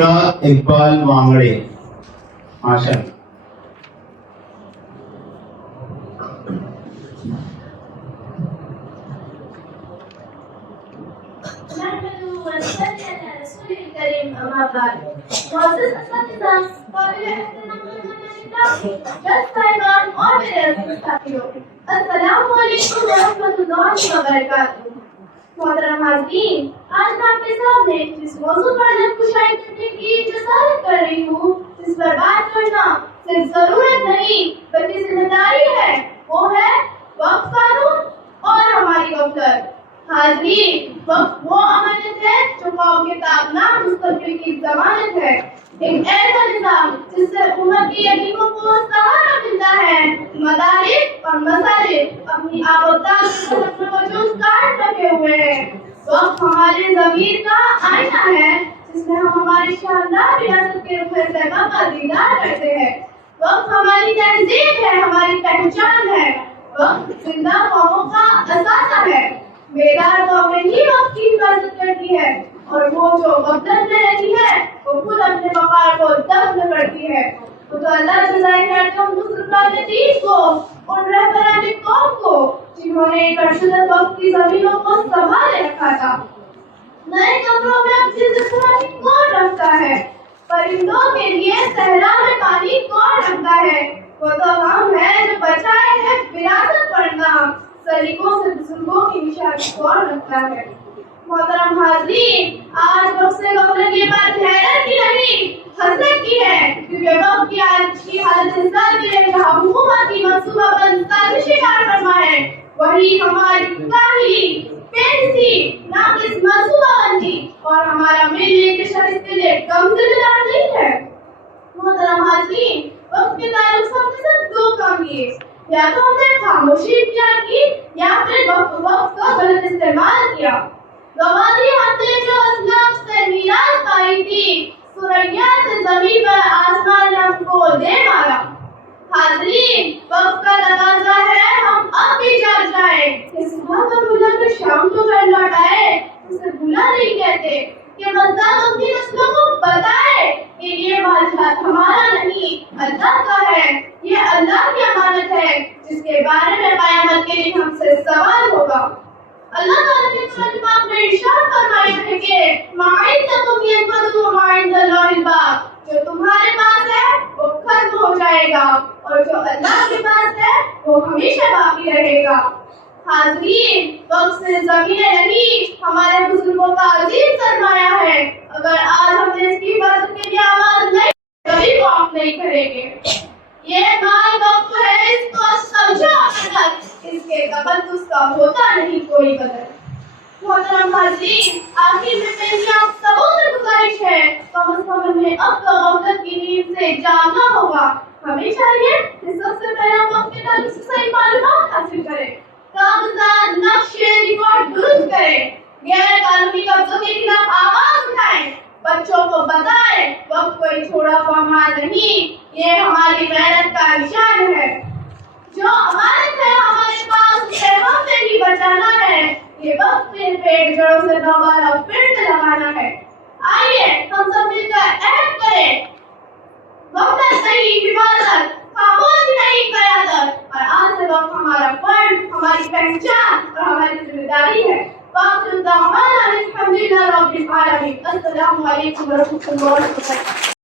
اقبال وانگڑے ماشاء السلام علیکم ورحمۃ اللہ وبرکاتہ۔ محترم حاضرین، آج میں آپ کے سامنے جس موضوع پر نظر گشائی کرنے کی جسارت کر رہی ہوں، جس پر بات کرنا صرف ضرورت نہیں بلکہ ذمہ داری ہے، وہ ہے وقف قانون اور ہماری غفلت۔ حاضرین، وقف وہ امانت ہے جو قوم کے تابناک مستقبل کی ضمانت ہے، ایک ایسا نظام جس سے امت کی یتیموں کو سہارا ملتا ہے۔ مدارس اور مساجد اپنی آبادات سے اپنا وجود کاٹ رکھے ہوئے ہیں۔ وقت ہمارے ضمیر کا آئینہ ہے جس میں ہم ہماری شاندار ریاست کے رخ صحبہ کا دیدار کرتے ہیں۔ وقت ہماری تہذیب ہے، ہماری پہچان ہے۔ وقت زندہ قوموں کا اثاثہ ہے۔ بیدار قومیں ہی وقت کی حفاظت کرتی ہے، اور وہ جو غفلت میں رہتی ہے وہ خود اپنے وقار کو دفن کرتی ہے۔ وہ تو اللہ جزائے خیر دے ان بزرگان دین کو، ان رہبران قوم کو جنہوں نے کشدت وقت کی زمینوں کو سنبھالے رکھا تھا۔ نئے کمروں میں اپنی زندگی کون رکھتا ہے؟ پرندوں کے لیے صحرا میں پانی کون رکھتا ہے؟ وہ تو ہم ہیں جو بچائے ہیں وراثت پڑھنا، سلیقوں سے بزرگوں کی نشانی کون رکھتا ہے؟ محترم حاضرین، آج وقت سے غفلت یہ بات حیرت کی نہیں حسرت کی ہے، کیونکہ وقت کی آج کی حالت انسان کے لیے جہاں حکومت کی منصوبہ بند سازشی کارفرما ہے، وہی ہماری کاہلی، بےحسی، ناقص منصوبہ بندی اور ہمارا ملنے کے شخص کے لیے کم ذمہ دار نہیں ہے۔ محترم حاضرین، وقت کے تعلق سے ہم نے صرف دو کام کیے، یا تو ہم نے خاموشی اختیار کی یا پھر وقت کا غلط استعمال کیا۔ گوادی ہم نے جو اسلاف سے میراث پائی تھی، سریا سے زمین پر آسمان نے ہم کو دے مارا۔ حاضرین، وقت کا تقاضا ہے ہم اب بھی جاگ جائیں کہ صبح کا بھولا کر شام کو گھر لوٹ آئے، اسے بھولا نہیں کہتے، کہ مزداد اپنی نسلوں کو بتائے کہ یہ مال ہمارا نہیں اللہ کا ہے، یہ اللہ کی امانت ہے جس کے بارے میں قیامت کے دن ہم سے سوال ہوگا۔ اللہ تعالیٰ نے قرآن پاک میں ارشاد فرمایا ہے کہ مَا عِندَكُمْ يَنفَدُ وَمَا عِندَ اللَّهِ بَاقٍ، جو تمہارے پاس ہے وہ ختم ہو جائے گا اور جو اللہ کے پاس ہے وہ ہمیشہ باقی رہے گا۔ حاضرین، وقت سے زمینیں نہیں ہمارے بزرگوں کا عظیم سرمایہ ہے۔ اگر آج ہم نے اس کی حفاظت کے لیے آواز نہیں کبھی معاف نہیں کریں گے۔ یہ مال وقف ہے، اس کو سمجھو اپنا، اس کے تقدس کا ہوتا نہیں کوئی قدر۔ محترم حاضرین، آخر میں میری آپ سبوں سے گزارش ہے، کم از کم ہمیں اب تو غفلت کی نیند سے جاگنا ہوگا۔ ہمیں چاہیے کہ سب سے پہلے ہم وقت کے تعلق سے صحیح معلومات حاصل کریں، کاغذات، نقشے، ریکارڈ درست کریں، غیر قانونی قبضوں کے خلاف آواز اٹھائیں، بچوں کو بتائیں وقت کوئی چھوڑا ہوا مال نہیں، یہ ہماری محنت کا نشان ہے۔ جو امانت ہے ہمارے پاس اسے ہم نے ہی بچانا ہے، یہ وقت پہ پیڑ جڑوں سے دوبارہ پھر سے لگانا ہے۔ آئیے ہم سب مل کر عہد کریں، وقت نہیں حفاظت، خاموشی نہیں قیادت، اور آج سے وقت ہمارا فرض، ہماری پہچان اور ہماری ذمہ داری ہے۔ وَآخِرُ دَعْوَانَا أَنِ الْحَمْدُ لِلَّهِ رَبِّ الْعَالَمِينَ۔ السلام علیکم ورحمۃ اللہ وبرکاتہ۔